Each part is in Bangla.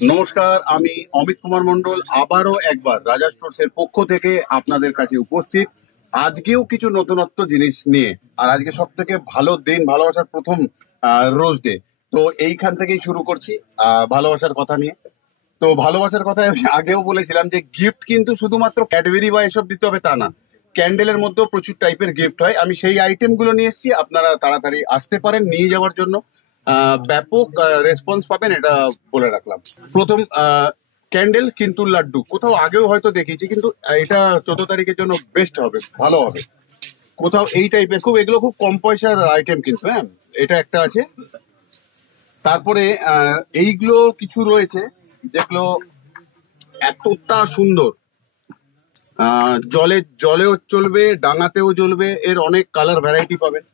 নমস্কার, আমি অমিত কুমার মন্ডল আবারও একবার রাজা স্টোরসের পক্ষ থেকে আপনাদের কাছে উপস্থিত। আজকেও কিছু নতুনত্ব জিনিস নিয়ে। আর আজকে সব থেকে ভালো দিন, ভালোবাসার প্রথম রোজ ডে। তো এইখান থেকেই শুরু করছি ভালোবাসার কথা নিয়ে। তো ভালোবাসার কথা আমি আগেও বলেছিলাম যে গিফট কিন্তু শুধুমাত্র ক্যাডবেরি বা এসব দিতে হবে তা না, ক্যান্ডেলের মধ্যেও প্রচুর টাইপের গিফট হয়। আমি সেই আইটেমগুলো নিয়ে এসেছি, আপনারা তাড়াতাড়ি আসতে পারেন নিয়ে যাওয়ার জন্য। ব্যাপক রেসপন্স পাবেন, এটা বলে রাখলাম। প্রথম ক্যান্ডেল কিন্তু লাড্ডু কোথাও আগেও হয়তো দেখিয়েছি, কিন্তু এটা 14 তারিখের জন্য বেস্ট হবে, ভালো হবে। কোথাও এই টাইপের এগুলো খুব কম পয়সার আইটেম কিন্তু। হ্যাঁ, এটা একটা আছে। তারপরে এইগুলো কিছু রয়েছে যেগুলো এতটা সুন্দর, জলেও চলবে, ডাঙাতেও জ্বলবে, এর অনেক কালার ভ্যারাইটি পাবেন।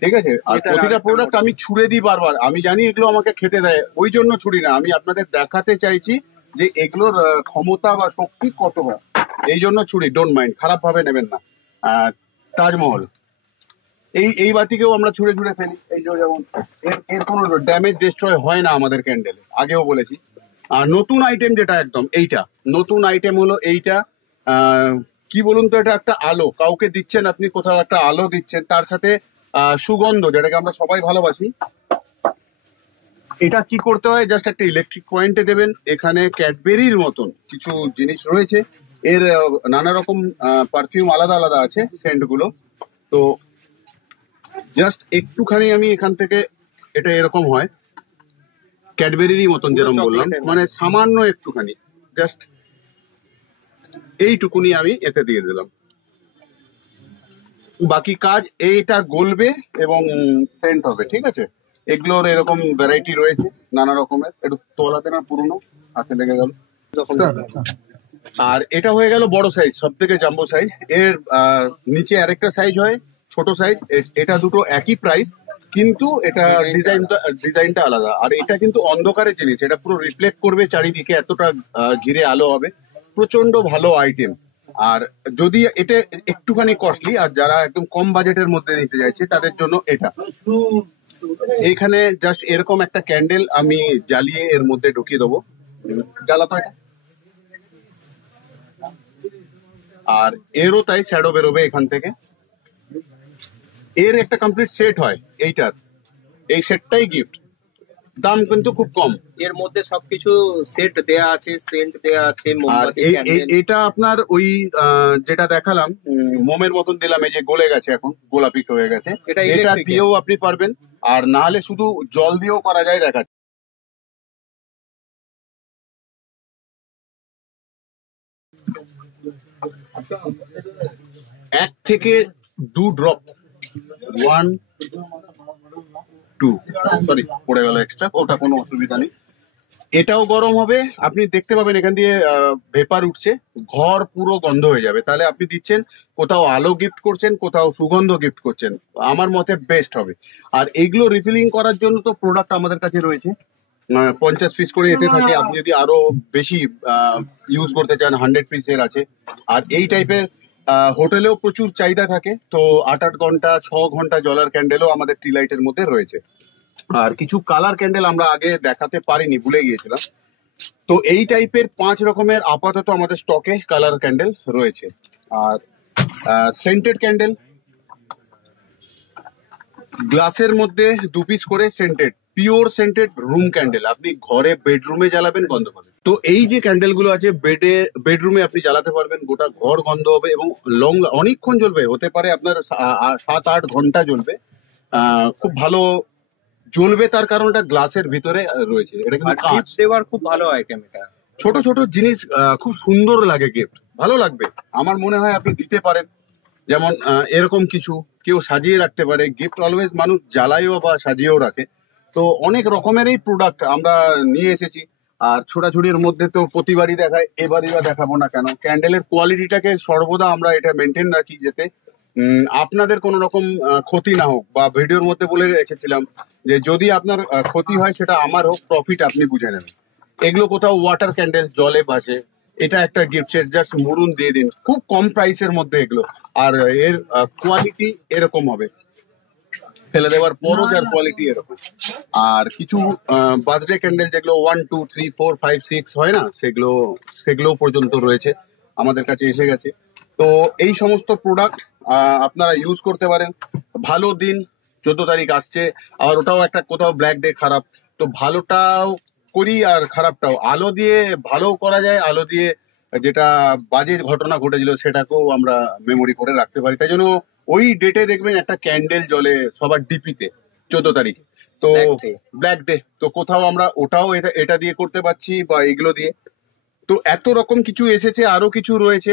ঠিক আছে। আর প্রতিটা প্রোডাক্ট আমি ছুড়ে দিই বারবার, আমি জানি এগুলো আমাকে খেতে দেয়, ওই জন্য ছুড়ি না, আমি আপনাদের দেখাতে চাইছি যে এগুলোর ক্ষমতা বা শক্তি কতটা, এই জন্য ছুড়ি। ডোন্ট মাইন্ড, খারাপ ভাবে নেবেন না। তাজমহল, এই বাতিকেও আমরা ছুঁড়ে ছুঁড়ে ফেলি। এই যে যেমন এর কোনো ড্যামেজ ডিস্ট্রয় হয় না আমাদের ক্যান্ডেলে, আগেও বলেছি। আর নতুন আইটেম যেটা একদম এইটা, নতুন আইটেম হলো এইটা। কি বলুন তো, এটা একটা আলো, কাউকে দিচ্ছেন আপনি, কোথাও একটা আলো দিচ্ছেন, তার সাথে সুগন্ধ, যেটাকে আমরা সবাই ভালোবাসি। এটা কি করতে হয়, জাস্ট একটা ইলেকট্রিক পয়েন্টে দেবেন। এখানে ক্যাডবেরির মতন কিছু জিনিস রয়েছে, এর নানা রকম পারফিউম আলাদা আলাদা আছে, সেন্টগুলো। তো জাস্ট একটুখানি আমি এখান থেকে, এটা এরকম হয় ক্যাডবেরিরই মতন, যেরকম বললাম, মানে সামান্য একটুখানি, জাস্ট এইটুকুনি আমি এতে দিয়ে দিলাম। বাকি কাজ এইটা গলবে এবং সেন্ট হবে। ঠিক আছে। এগুলোর এরকম ভ্যারাইটি রয়েছে নানা রকমের। একটু তোলাতে না, পুরনো হাতে লেগে গেল। আর এটা হয়ে গেল বড় সাইজ, সব থেকে জাম্বো সাইজ। এর নিচে আরেকটা সাইজ হয় ছোট সাইজ। এটা দুটো একই প্রাইস, কিন্তু এটা ডিজাইনটা আলাদা। আর এটা কিন্তু অন্ধকারের জিনিস, এটা পুরো রিফ্লেক্ট করবে চারিদিকে, এতটা ঘিরে আলো হবে। প্রচন্ড ভালো আইটেম। আর যদি এটা একটুখানি কস্টলি, আর যারা একদম কম বাজেটের মধ্যে নিতে চাইছে তাদের জন্য এটা। এইখানে জাস্ট এরকম একটা ক্যান্ডেল আমি জ্বালিয়ে এর মধ্যে ঢুকিয়ে দেবো। জ্বালাতো এটা। আর এরও তাই শ্যাডো বেরোবে এখান থেকে। এর একটা কমপ্লিট সেট হয় এইটার, এই সেটটাই গিফট। দাম কিন্তু খুব কম। এর মধ্যে সবকিছু সেট দেয়া আছে, সেন্ট দেয়া আছে, আর মোমবাতি, ক্যান্ডেল। এটা আপনার ওই যেটা দেখালাম মোমের মতন দিলাম, এই যে গলে গেছে, এখন গোলাপি হয়ে গেছে, এটা এটা electric দিয়েও আপনি পারবেন। আর না হলে শুধু জল দিয়েও করা যায়, দেখা 1 থেকে 2 ড্রপ, 1 2, সরি পড়ে গেল এক্সট্রা, ওটা কোনো অসুবিধা নেই। এটাও গরম হবে, আপনি দেখতে পাবেন এখান দিয়ে ভেপার উঠছে, ঘর পুরো গন্ধ হয়ে যাবে। তাহলে আপনি দিচ্ছেন, কোথাও আলো গিফট করছেন, কোথাও সুগন্ধ গিফট করছেন, আমার মতে বেস্ট হবে। আর এইগুলো রিফিলিং করার জন্য তো প্রোডাক্ট আমাদের কাছে রয়েছে, 50 পিস করে এতে থাকে। আপনি যদি আরো বেশি ইউজ করতে চান, 100 পিসের আছে। আর এই টাইপের হোটেলেও প্রচুর চাহিদা থাকে, তো 8 ঘন্টা 6 ঘন্টা জ্বলার ক্যান্ডেলও আমাদের টি লাইটের মধ্যে রয়েছে। আর কিছু কালার ক্যান্ডেল আমরা আগে দেখাতে পারিনি, ভুলে গিয়েছিলাম। তো এই টাইপের 5 রকমের আপাতত আমাদের স্টকে কালার ক্যান্ডেল রয়েছে। আর সেন্টেড ক্যান্ডেল, গ্লাসের মধ্যে 2 পিস করে scented, pure scented room candle, আপনি ঘরে বেডরুমে জ্বালাবেন, গন্ধ পাবেন। তো এই যে ক্যান্ডেল গুলো আছে, বেডরুমে আপনি জ্বালাতে পারবেন, গোটা ঘর গন্ধ হবে এবং অনেকক্ষণ জ্বলবে, হতে পারে আপনার 7-8 ঘন্টা জ্বলবে। খুব ভালো জ্বলবে, তার কারণটা গ্লাসের ভিতরে রয়েছে। এটা কিন্তু কাঁচ। দেওয়ার খুব ভালো আইটেম এটা। ছোট ছোট জিনিস খুব সুন্দর লাগে, গিফট ভালো লাগবে। আমার মনে হয় আপনি দিতে পারেন। যেমন এরকম কিছু কেউ সাজিয়ে রাখতে পারে, গিফট অলওয়েজ মানুষ জ্বালায়ও বা সাজিয়েও রাখে। তো অনেক রকমের এই প্রোডাক্ট আমরা নিয়ে এসেছি। আর ছোটাছুটির মধ্যে তো প্রতিবারই দেখায়, এবারই বা দেখাবো না কেন। ক্যান্ডেলের কোয়ালিটিটাকে সর্বদা আমরা এটা মেনটেন রাখি, যাতে আপনাদের কোনো রকম ক্ষতি না হোক। বা ভিডিওর মধ্যে বলে রেখেছিলাম যে যদি আপনার ক্ষতি হয়, সেটা আমার হোক, প্রফিট আপনি বুঝে নেবেন। এগুলো কোথাও ওয়াটার ক্যান্ডেল, জলে ভাসে, এটা একটা গিফট সেট, জাস্ট মুরুন দিয়ে দিন, খুব কম প্রাইসের মধ্যে এগুলো। আর এর কোয়ালিটি এরকম হবে। ফেলে দেওয়ার পরও যার কোয়ালিটি এরকম। আর কিছু বার্থডে ক্যান্ডেল যেগুলো 1 2 3 4 5 6 হয় না, সেগুলো পর্যন্ত রয়েছে, আমাদের কাছে এসে গেছে। তো এই সমস্ত প্রোডাক্ট আপনারা ইউজ করতে পারেন। ভালো দিন 14 তারিখ আসছে, আর ওটাও একটা কোথাও ব্ল্যাক ডে খারাপ, তো ভালোটাও করি আর খারাপটাও। আলো দিয়ে ভালো করা যায়, আলো দিয়ে যেটা বাজে ঘটনা ঘটেছিল সেটাকেও আমরা মেমোরি করে রাখতে পারি। তাই জন্য ওই ডেটে দেখবেন একটা ক্যান্ডেল জ্বলে সবার ডিপিতে 14 তারিখে, তো ব্ল্যাক ডে। Black day. তো কোথাও আমরা ওটাও এটা দিয়ে করতে পারছি বা এগুলো দিয়ে। তো এত রকম কিছু এসেছে, আরো কিছু রয়েছে,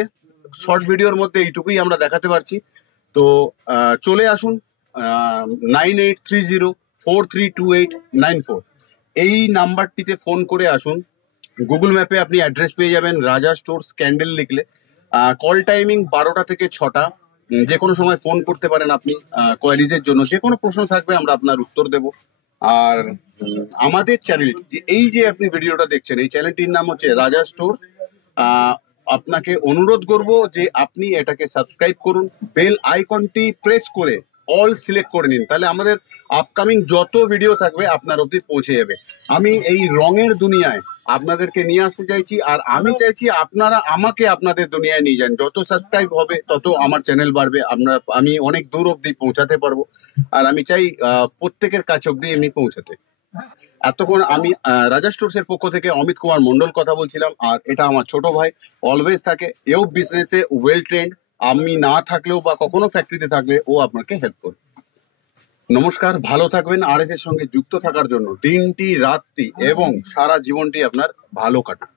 শর্ট ভিডিওর মধ্যে এইটুকুই আমরা দেখাতে পারছি। তো চলে আসুন 9830432894 এই নাম্বারটিতে ফোন করে আসুন। গুগল ম্যাপে আপনি অ্যাড্রেস পেয়ে যাবেন, রাজা স্টোরস ক্যান্ডেল লিখলে। কল টাইমিং 12টা থেকে 6টা, যে কোনো সময় ফোন করতে পারেন আপনি কোয়ারিজের জন্য। যে কোনো প্রশ্ন থাকবে আমরা আপনার উত্তর দেব। আর আমাদের চ্যানেল, এই যে আপনি ভিডিওটা দেখছেন, এই চ্যানেলটির নাম হচ্ছে রাজা স্টোরস। আপনাকে অনুরোধ করব যে আপনি এটাকে সাবস্ক্রাইব করুন, বেল আইকনটি প্রেস করে অল সিলেক্ট করে নিন, তাহলে আমাদের আপকামিং যত ভিডিও থাকবে আপনার অবধি পৌঁছে যাবে। আমি এই রঙের দুনিয়ায় আপনাদেরকে নিয়ে আসতে চাইছি, আর আমি চাইছি আপনারা আমাকে আপনাদের দুনিয়ায় নিয়ে যান। যত সাবস্ক্রাইব হবে তত আমার চ্যানেল বাড়বে, আমি অনেক দূর অবধি পৌঁছাতে পারবো। আর আমি চাই প্রত্যেকের কাছে অবধি এমনি পৌঁছাতে। এতক্ষণ আমি রাজা স্টোরসের পক্ষ থেকে অমিত কুমার মন্ডল কথা বলছিলাম, আর এটা আমার ছোট ভাই, অলওয়েজ থাকে। এও বিজনেসে ওয়েল ট্রেন্ড, আমি না থাকলেও বা কখনো ফ্যাক্টরিতে থাকলে ও আপনাকে হেল্প করবে। নমস্কার, ভালো থাকবেন। আর এর সঙ্গে যুক্ত থাকার জন্য দিনটি রাতটি এবং সারা জীবনটি আপনার ভালো কাটুক।